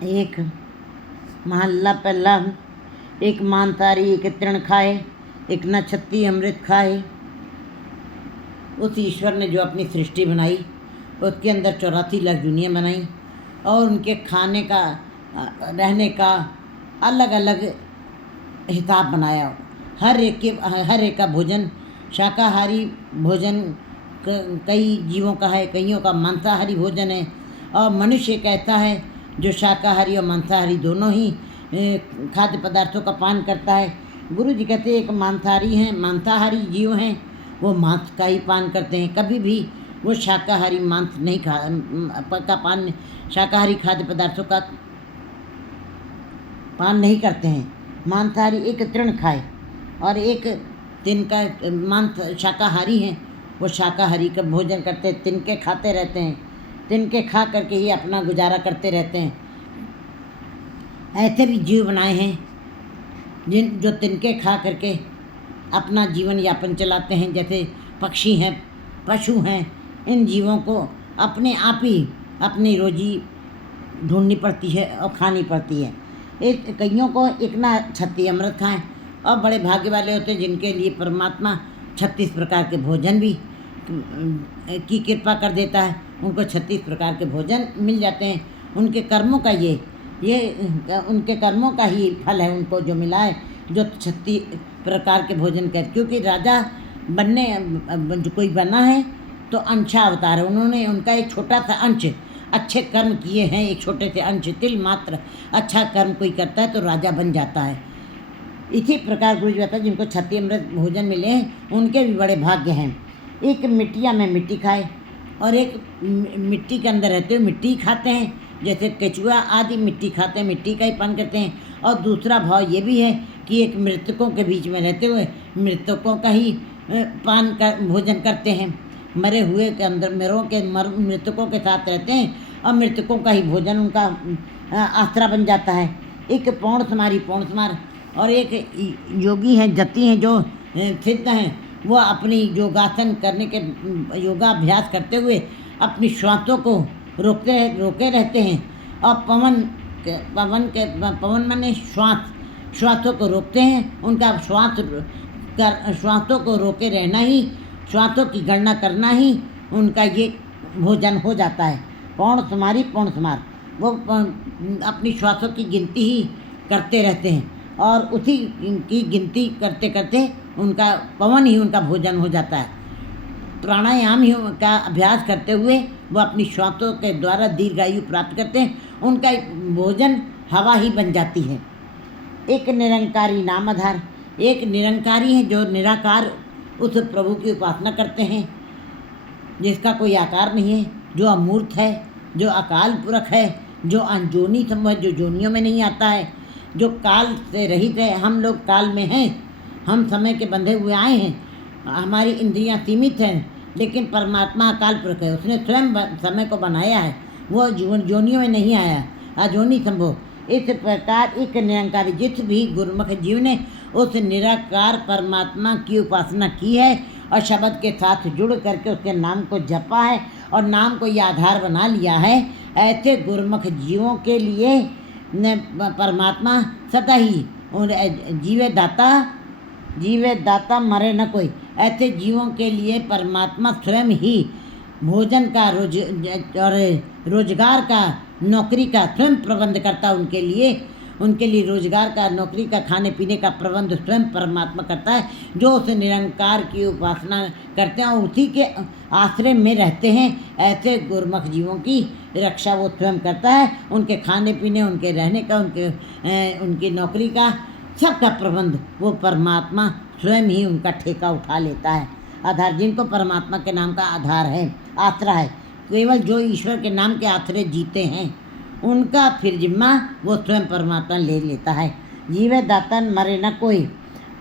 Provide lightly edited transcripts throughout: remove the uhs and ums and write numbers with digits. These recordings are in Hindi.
एक महल्ला पहला, एक मांसाहारी एक तृण खाए, एक न छत्ती अमृत खाए। उस ईश्वर ने जो अपनी सृष्टि बनाई उसके अंदर 84 लाख दुनिया बनाई और उनके खाने का रहने का अलग अलग हिसाब बनाया। हर एक का भोजन शाकाहारी भोजन कई जीवों का है, कईयों का मांसाहारी भोजन है और मनुष्य कहता है जो शाकाहारी और मांसाहारी दोनों ही खाद्य पदार्थों का पान करता है। गुरु जी कहते हैं एक मांसाहारी जीव हैं, वो मांस का ही पान करते हैं, कभी भी वो शाकाहारी मांस नहीं पान शाकाहारी खाद्य पदार्थों का पान नहीं करते हैं। मांसाहारी एक तृण खाए और एक तिनका मांस शाकाहारी हैं, वो शाकाहारी का भोजन करते हैं, तिनके खाते रहते हैं, तिनके खा करके ही अपना गुजारा करते रहते हैं। ऐसे भी जीव बनाए हैं जो तिनके खा करके अपना जीवन यापन चलाते हैं, जैसे पक्षी हैं, पशु हैं। इन जीवों को अपने आप ही अपनी रोजी ढूंढनी पड़ती है और खानी पड़ती है। कईयों को एक ना छत्ती अमृत खाएं और बड़े भाग्य वाले होते हैं जिनके लिए परमात्मा 36 प्रकार के भोजन भी की कृपा कर देता है। उनको 36 प्रकार के भोजन मिल जाते हैं। उनके कर्मों का ये उनके कर्मों का ही फल है उनको जो मिला है, जो 36 प्रकार के भोजन कर। क्योंकि राजा बनने जो कोई बना है तो अंशा अवतार है, उन्होंने उनका एक छोटा सा अंश अच्छे कर्म किए हैं, एक छोटे से अंश तिल मात्र अच्छा कर्म कोई करता है तो राजा बन जाता है। इसी प्रकार गुरु जी बताते जिनको 36 अमृत भोजन मिले हैं उनके भी बड़े भाग्य हैं। एक मिट्टिया में मिट्टी खाए और एक मिट्टी के अंदर रहते हुए मिट्टी खाते हैं, जैसे केचुआ आदि मिट्टी खाते हैं, मिट्टी का ही पान करते हैं। और दूसरा भाव ये भी है कि एक मृतकों के बीच में रहते हुए मृतकों का ही भोजन करते हैं। मरे हुए के अंदर मृतकों के साथ रहते हैं और मृतकों का ही भोजन उनका आसरा बन जाता है। एक पौण समार और एक योगी हैं, जति हैं, जो सिद्ध हैं, वो अपनी योगासन करने के योगाभ्यास करते हुए अपनी श्वासों को रोके रहते हैं और पवन माने श्वासों को रोकते हैं। उनका श्वासों को रोके रहना ही, श्वासों की गणना करना ही उनका ये भोजन हो जाता है। पौण समार वो अपनी श्वासों की गिनती ही करते रहते हैं और उसी की गिनती करते करते उनका पवन ही उनका भोजन हो जाता है। प्राणायाम ही का अभ्यास करते हुए वो अपनी श्वासों के द्वारा दीर्घायु प्राप्त करते हैं, उनका भोजन हवा ही बन जाती है। एक निरंकारी नाम आधार, एक निरंकारी है जो निराकार उस प्रभु की उपासना करते हैं जिसका कोई आकार नहीं है, जो अमूर्त है, जो अकाल पुरख है, जो अनजोनी संभव, जो जोनियों में नहीं आता है, जो काल से रहित है। हम लोग काल में हैं, हम समय के बंधे हुए आए हैं, हमारी इंद्रियां सीमित हैं, लेकिन परमात्मा अकाल पुरख है, उसने स्वयं समय को बनाया है, वो जोनियों में नहीं आया, अजोनी संभव। इस प्रकार एक निरंकारी जिस भी गुरुमुख जीव ने उस निराकार परमात्मा की उपासना की है और शब्द के साथ जुड़ करके उसके नाम को जपा है और नाम को ये आधार बना लिया है, ऐसे गुरुमुख जीवों के लिए परमात्मा सदा ही जीवे दाता मरे न कोई। ऐसे जीवों के लिए परमात्मा स्वयं ही भोजन का और रोजगार का, नौकरी का स्वयं प्रबंध करता। उनके लिए रोजगार का, नौकरी का, खाने पीने का प्रबंध स्वयं परमात्मा करता है, जो उस निरंकार की उपासना करते हैं और उसी के आश्रय में रहते हैं। ऐसे गुरुमुख जीवों की रक्षा वो स्वयं करता है, उनके खाने पीने, उनके रहने का, उनकी नौकरी का, सबका प्रबंध वो परमात्मा स्वयं ही उनका ठेका उठा लेता है। आधार जिनको परमात्मा के नाम का आधार है, आसरा है, केवल जो ईश्वर के नाम के आश्रय जीते हैं उनका फिर जिम्मा वो स्वयं परमात्मा ले लेता है। जीवे दाता मरे न कोई।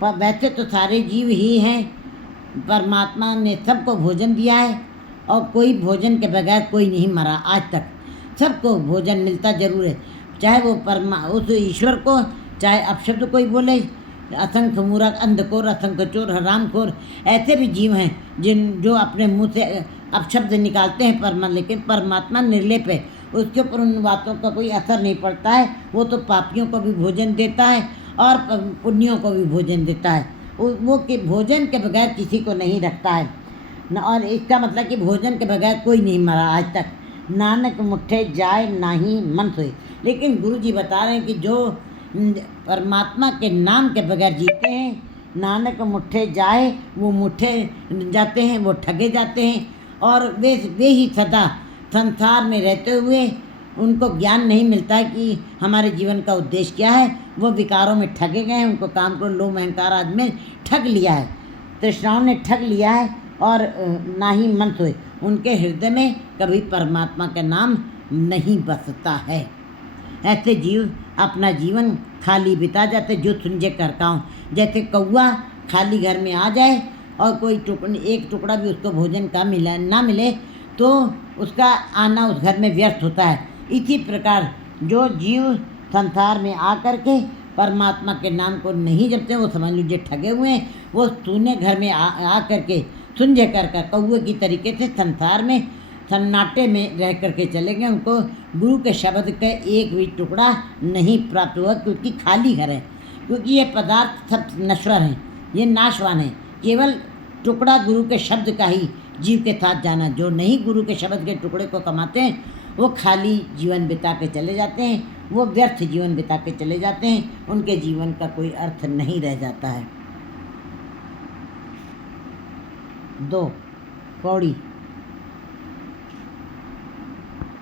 वैसे तो सारे जीव ही हैं, परमात्मा ने सबको भोजन दिया है और कोई भोजन के बगैर कोई नहीं मरा आज तक, सबको भोजन मिलता जरूर है। चाहे वो उस ईश्वर को, चाहे अपशब्द कोई बोले, असंख्य मूर्ख, अंधकोर, असंख्य चोर, हरामखोर, ऐसे भी जीव हैं जो अपने मुंह से अपशब्द निकालते हैं लेकिन परमात्मा निर्लेप है, उसके ऊपर उन बातों का कोई असर नहीं पड़ता है। वो तो पापियों को भी भोजन देता है और पुण्यों को भी भोजन देता है। वो कि भोजन के बगैर किसी को नहीं रखता है न। और इसका मतलब कि भोजन के बगैर कोई नहीं मरा आज तक। नानक मुट्ठे जाए नाही मन सोए। लेकिन गुरु जी बता रहे हैं कि जो परमात्मा के नाम के बगैर जीते हैं, नानक मुट्ठे जाए, वो मुट्ठे जाते हैं, वो ठगे जाते हैं। और वे ही सदा संसार में रहते हुए उनको ज्ञान नहीं मिलता है कि हमारे जीवन का उद्देश्य क्या है। वो विकारों में ठगे गए हैं। उनको काम क्रोध लोभ अहंकार आदि में ठग लिया है, तृष्णाओं ने ठग लिया है। और ना ही मन सोए, उनके हृदय में कभी परमात्मा का नाम नहीं बसता है। ऐसे जीव अपना जीवन खाली बिता जाते जो सुंझे करकाऊँ। जैसे कौआ खाली घर में आ जाए और कोई एक टुकड़ा भी उसको भोजन का ना मिले तो उसका आना उस घर में व्यर्थ होता है। इसी प्रकार जो जीव संसार में आकर के परमात्मा के नाम को नहीं जपते, वो समझ लीजिए ठगे हुए हैं। वो सूने घर में आ करके सुंझे कर कौए की तरीके से संसार में सन्नाटे में रह करके चले गए। उनको गुरु के शब्द का एक भी टुकड़ा नहीं प्राप्त हुआ, क्योंकि खाली घर है। क्योंकि ये पदार्थ सब नश्वर हैं, ये नाशवान हैं। केवल टुकड़ा गुरु के शब्द का ही जीव के साथ जाना। जो नहीं गुरु के शब्द के टुकड़े को कमाते हैं, वो खाली जीवन बिता के चले जाते हैं, वो व्यर्थ जीवन बिता के चले जाते हैं। उनके जीवन का कोई अर्थ नहीं रह जाता है। 2 कौड़ी।